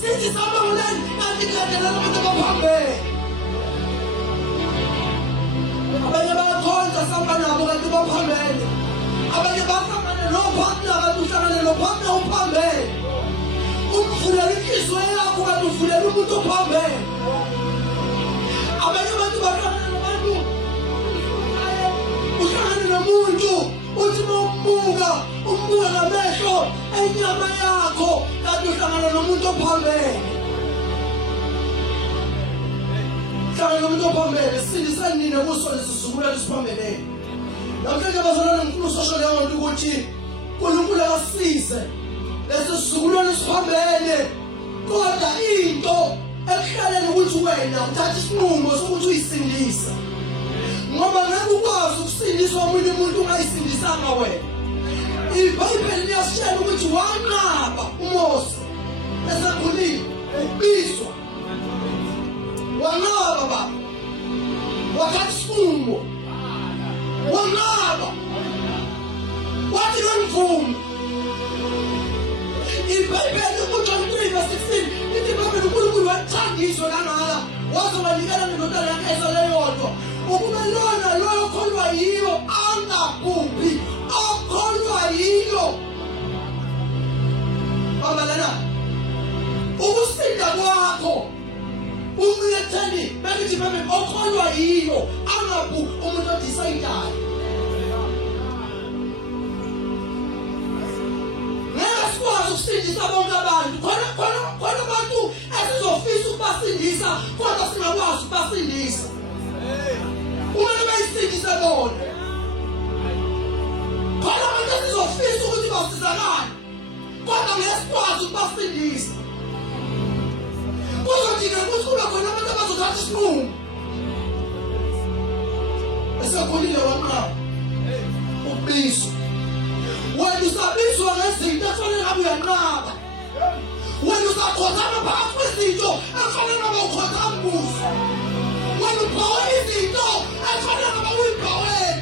sithi sabawulani kanti kulandelela abantu abaphambili. Abanye bayakhonza sihamba nabo kanti baphambili. Abanye bahlangane nophambili kanti uhlangane nophambili uphambili. Umvulela inhliziyo yakho kanti uvulela umuntu ophambili. Abanye abantu bahlangane nabantu uhlangane nomuntu uthi umbuka ngamehlo enyama yakho kanti uhlangana nomuntu ophambili. Uhlangana nomuntu ophambili sindisani nina kusona isizukulwane esiphambili. Namhlanje bazalwane ngifuna usosho leyo nto ukuthi uNkulunkulu akasize lesi sizukulwane esiphambili. Kodwa into ekuhlaleni ukuthi wena uthatha isinqumo sokuthi uyisindise. Ngoba ngeke ukwazi ukusindiswa omunye umuntu ungayisindisanga wena. iBhayibheli liyasitshela ukuthi wanqaba uMose esekhulile ubizwa. Wanqaba baba. Wathatha isinqumo. Wanqaba. Wathi ngivuma. iBhayibheli uJohn 3:16 lithi baba uNkulunkulu wathandiswa kangaka wazobanikela indodana yakhe eseyodwa ukuba lona loyo okholwa yiyo angabhubhi okholwa yiyo. Baba lana ukusinda kwakho umletheni bakithi baba okholwa yiyo angabhubhi umuntu odecideayo. Sikwazi ukusindisa bonke abantu khona abantu esizofisa ukubasindisa kodwa singakwazi ukubasindisa. Kumele bayisindise bona. Khona abantu esizofisa ukuthi basizakale kodwa ngesikwazi ukubasindisa. Kuzodingeka ukuthi kube khona abantu abazothatha isinqumo. Esekhulile wanqaba ubizwa. Wena usabizwa ngezinto efanele ngabe uyanqaba. Wena usakhothama phakathi kwezinto efanele ngabe ukhothama kuzo. Wena ubhawe izinto efanele ngabe uyibhawele.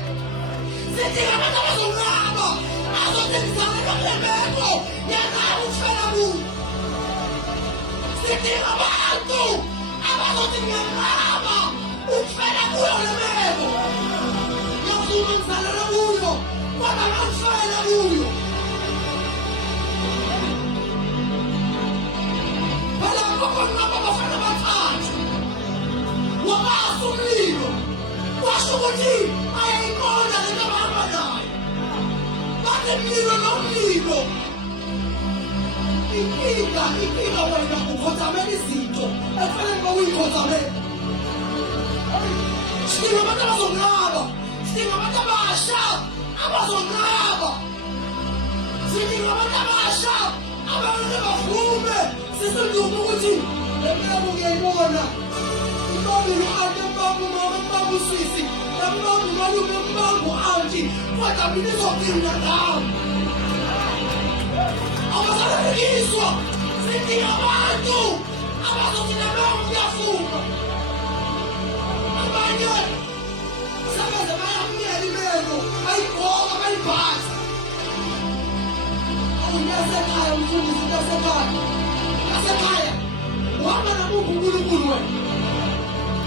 Sidinga abantu abazonqaba azothengisana nomlemeko yangaba ukufela kuyo. Sidinga abantu abazothi ngiyanqaba ukufela kuyo lemeko. Ngiyafuna ngisalela kuyo kodwa ngangifela kuyo. Balapho khona abafana bathathu wabasa umlilo washo ukuthi ayayibona lento abahamba nayo. Bathi mlilo nomlilo. Inkinga wena ukhothamela izinto ekufanele uba uyikhothamele. Sidinga abantu abazonqaba. Sidinga abantu abasha abazonqaba. Sidinga abantu abasha abantu bavume sisenduka ukuthi lemeko ngiyayibona. Imbabu no-anti, imbabu mama, imbabu sisi, imbabu malume, imbabu anti, kodwa mina izophinda ngami. Abazalekiswa sidinga abantu abazothi lemeko ngiyafuna. Abanye sebenza bayamnyela imeko bayigqoka bayibhatha. Asekhaya umfundisi asekhaya uhamba namuphi uNkulunkulu wena.